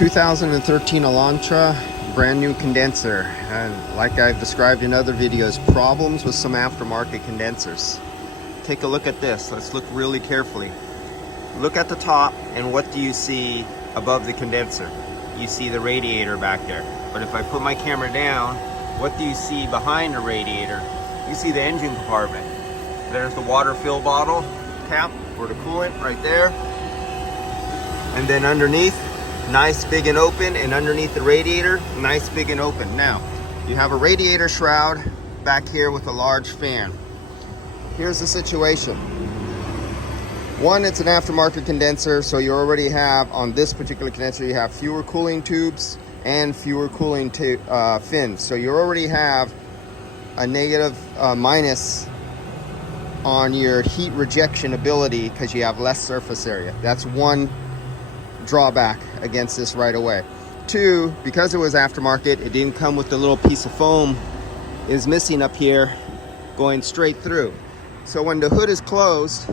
2013 Elantra, brand new condenser, and like I've described in other videos, problems with some aftermarket condensers. Take a look at this. Let's look really carefully. Look at the top, and what do you see above the condenser? You see the radiator back there. But if I put my camera down, what do you see behind the radiator? You see the engine compartment. There's the water fill bottle cap for the coolant right there. And then underneath, nice big and open, and underneath the radiator, nice big and open. Now, you have a radiator shroud back here with a large fan. Here's the situation. One, it's an aftermarket condenser, so you already have, on this particular condenser, you have fewer cooling tubes and fewer cooling fins. So you already have a negative minus on your heat rejection ability because you have less surface area. That's one drawback against this right away. Two, because it was aftermarket, it didn't come with the little piece of foam is missing up here going straight through. So when the hood is closed,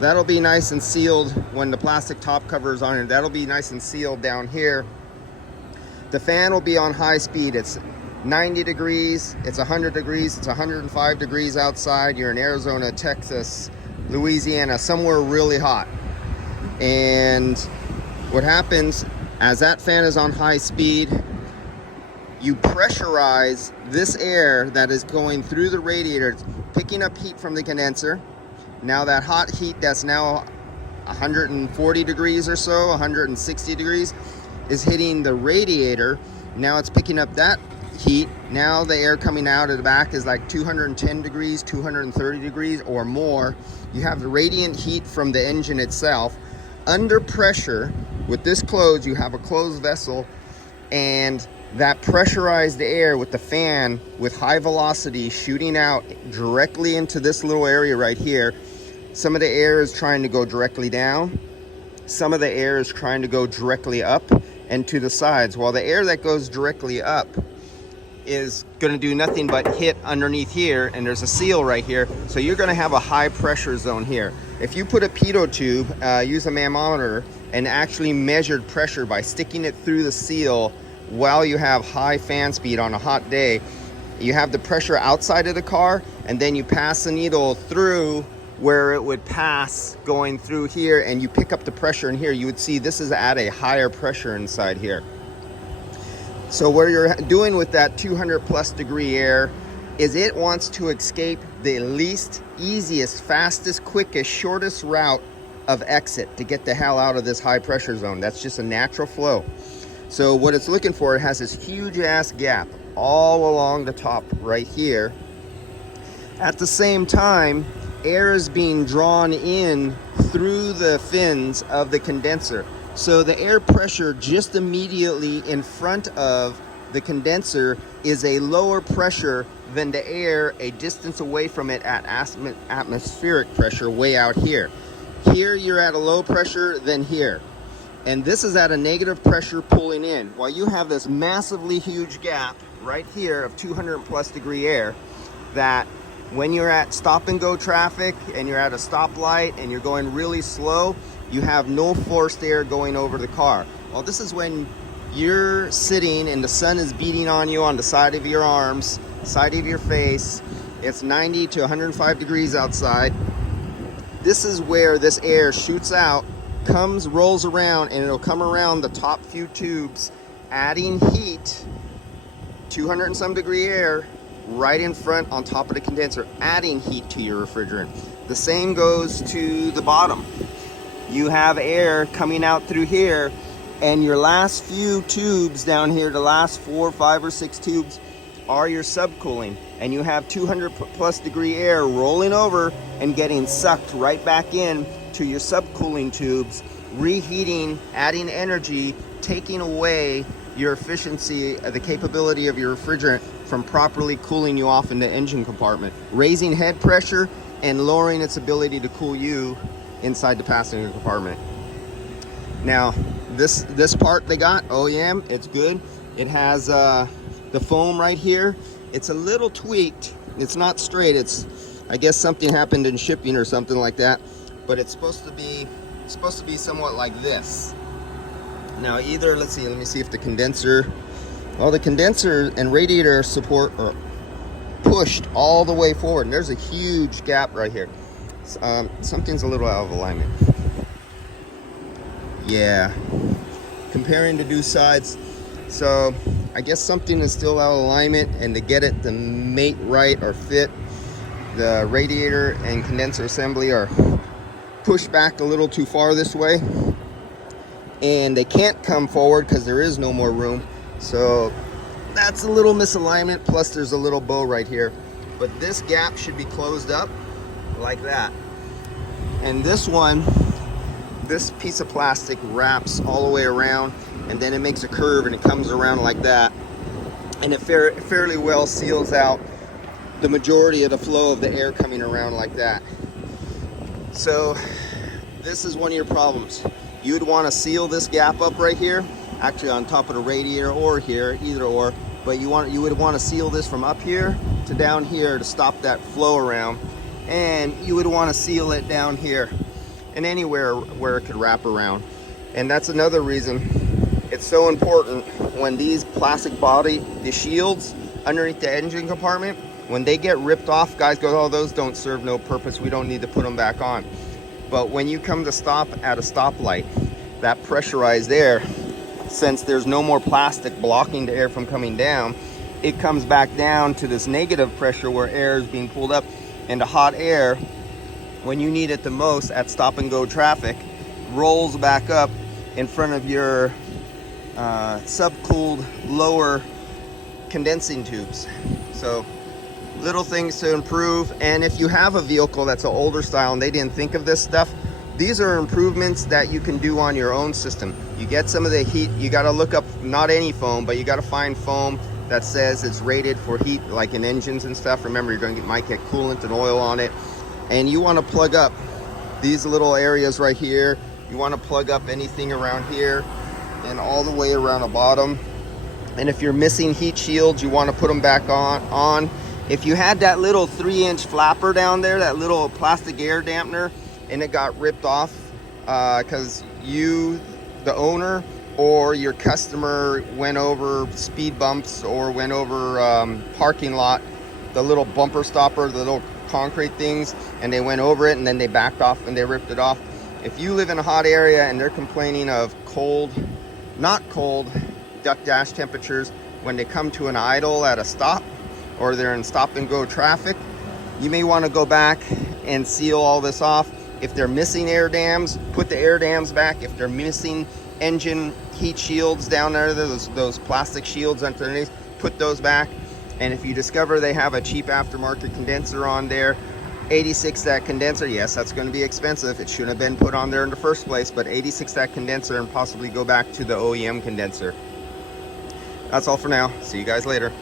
that'll be nice and sealed. When the plastic top cover is on it, that'll be nice and sealed down here. The fan will be on high speed. It's 90 degrees, it's 100 degrees, it's 105 degrees outside. You're in Arizona, Texas, Louisiana, somewhere really hot. And what happens, as that fan is on high speed, you pressurize this air that is going through the radiator. It's picking up heat from the condenser. Now that hot heat that's now 140 degrees or so, 160 degrees, is hitting the radiator. Now it's picking up that heat. Now the air coming out of the back is like 210 degrees, 230 degrees or more. You have the radiant heat from the engine itself. Under pressure, with this closed, you have a closed vessel, and that pressurized air with the fan with high velocity shooting out directly into this little area right here. Some of the air is trying to go directly down. Some of the air is trying to go directly up and to the sides. While the air that goes directly up is going to do nothing but hit underneath here, and there's a seal right here, so you're going to have a high pressure zone here. If you put a pitot tube, use a manometer, and actually measured pressure by sticking it through the seal while you have high fan speed on a hot day, you have the pressure outside of the car, and then you pass the needle through where it would pass going through here, and you pick up the pressure in here. You would see this is at a higher pressure inside here. So what you're doing with that 200 plus degree air is it wants to escape the least, easiest, fastest, quickest, shortest route of exit to get the hell out of this high pressure zone. That's just a natural flow. So what it's looking for, it has this huge ass gap all along the top right here. At the same time, air is being drawn in through the fins of the condenser. So the air pressure just immediately in front of the condenser is a lower pressure than the air a distance away from it at atmospheric pressure way out here. Here you're at a low pressure than here. And this is at a negative pressure pulling in. While you have this massively huge gap right here of 200 plus degree air that when you're at stop and go traffic and you're at a stoplight and you're going really slow, you have no forced air going over the car. Well, this is when you're sitting and the sun is beating on you on the side of your arms, side of your face. It's 90 to 105 degrees outside. This is where this air shoots out, comes, rolls around, and it'll come around the top few tubes, adding heat, 200 and some degree air, right in front on top of the condenser, adding heat to your refrigerant. The same goes to the bottom. You have air coming out through here, and your last few tubes down here, the last 4, 5, or 6 tubes are your subcooling, and you have 200 plus degree air rolling over and getting sucked right back in to your subcooling tubes, reheating, adding energy, taking away your efficiency, the capability of your refrigerant from properly cooling you off in the engine compartment, raising head pressure and lowering its ability to cool you inside the passenger compartment. Now, this part they got, OEM, it's good. It has the foam right here. It's a little tweaked. It's not straight. It's, I guess something happened in shipping or something like that. But it's supposed to be somewhat like this. Now either, let's see, let me see if the condenser, well, the condenser and radiator support are pushed all the way forward, and there's a huge gap right here. Something's a little out of alignment. Yeah, comparing the two sides. So I guess something is still out of alignment, and to get it to mate right or fit, the radiator and condenser assembly are pushed back a little too far this way, and they can't come forward because there is no more room. So that's a little misalignment, plus there's a little bow right here. But this gap should be closed up like that. And this one, this piece of plastic wraps all the way around, and then it makes a curve and it comes around like that. And it fairly well seals out the majority of the flow of the air coming around like that. So this is one of your problems. You'd want to seal this gap up right here, actually on top of the radiator or here, either or, but you would want to seal this from up here to down here to stop that flow around, and you would want to seal it down here and anywhere where it could wrap around. And that's another reason it's so important when these plastic body, the shields underneath the engine compartment, when they get ripped off, guys go, oh, those don't serve no purpose, we don't need to put them back on. But when you come to stop at a stoplight, that pressurized air, since there's no more plastic blocking the air from coming down, it comes back down to this negative pressure where air is being pulled up, and the hot air, when you need it the most at stop and go traffic, rolls back up in front of your subcooled lower condensing tubes. So little things to improve. And if you have a vehicle that's an older style and they didn't think of this stuff, these are improvements that you can do on your own system. You get some of the heat, you got to look up, not any foam, but you got to find foam that says it's rated for heat, like in engines and stuff. Remember, you're going to might get coolant and oil on it, and you want to plug up these little areas right here. You want to plug up anything around here and all the way around the bottom. And if you're missing heat shields, you want to put them back on. If you had that little 3-inch flapper down there, that little plastic air dampener, and it got ripped off because you, the owner, or your customer went over speed bumps or went over parking lot, the little bumper stopper, the little concrete things, and they went over it and then they backed off and they ripped it off. If you live in a hot area and they're complaining of cold, not cold, duck dash temperatures when they come to an idle at a stop, or they're in stop and go traffic, you may want to go back and seal all this off. If they're missing air dams, put the air dams back. If they're missing engine heat shields down there, those plastic shields underneath, put those back. And if you discover they have a cheap aftermarket condenser on there, 86 that condenser, yes, that's going to be expensive. It shouldn't have been put on there in the first place, but 86 that condenser and possibly go back to the OEM condenser. That's all for now. See you guys later.